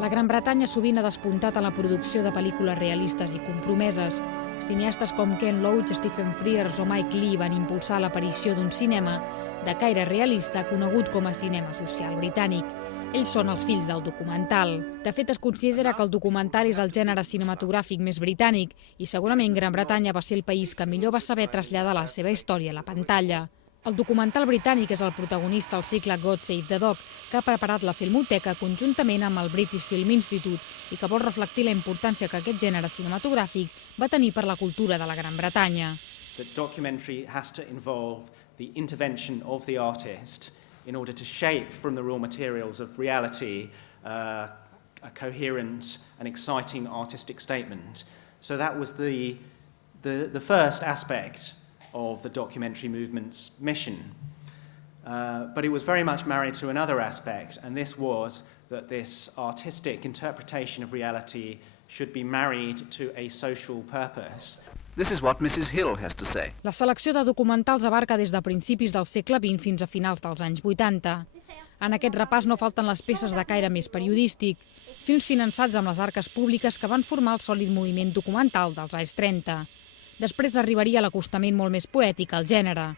La Gran Bretanya sovint ha despuntat a la producció de pel·lícules realistes i compromeses. Cineastes com Ken Loach, Stephen Frears o Mike Leigh van impulsar l'aparició d'un cinema de caire realista conegut com a cinema social britànic. Ells són els fills del documental. De fet, es considera que el documental és el gènere cinematogràfic més britànic i segurament Gran Bretanya va ser el país que millor va saber traslladar la seva història a la pantalla. El documental britànic és el protagonista al cicle God Save the Dog, que ha preparat la Filmoteca conjuntament amb el British Film Institute i que vol reflectir la importància que aquest gènere cinematogràfic va tenir per la cultura de la Gran Bretanya. The documentary has to involve the intervention of the artist in order to shape from the raw materials of reality a coherent and exciting artistic statement. So that was the first aspect of the documentary movement's mission. But it was very much married to another aspect, and this was that this artistic interpretation of reality should be married to a social purpose. This is what Mrs. Hill has to say. La selecció de documentals abarca des de principis del segle XX fins a finals dels anys 80. En aquest repàs no falten les peces de caire més periodístic, films finançats amb les arques públiques que van formar el sòlid moviment documental dels anys 30. Després arribaria l'acostament molt més poètic al gènere.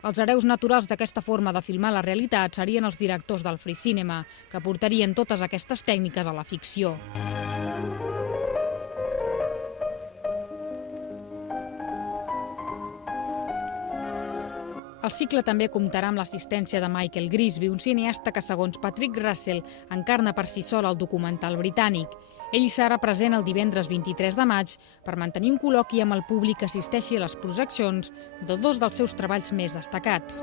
Els hereus naturals d'aquesta forma de filmar la realitat serien els directors del free cinema, que portarien totes aquestes tècniques a la ficció. El cicle també comptarà amb l'assistència de Michael Grisby, un cineasta que, segons Patrick Russell, encarna per si sol el documental britànic. Ell serà present el divendres 23 de maig per mantenir un col·loqui amb el públic que assisteixi a les projeccions de dos dels seus treballs més destacats.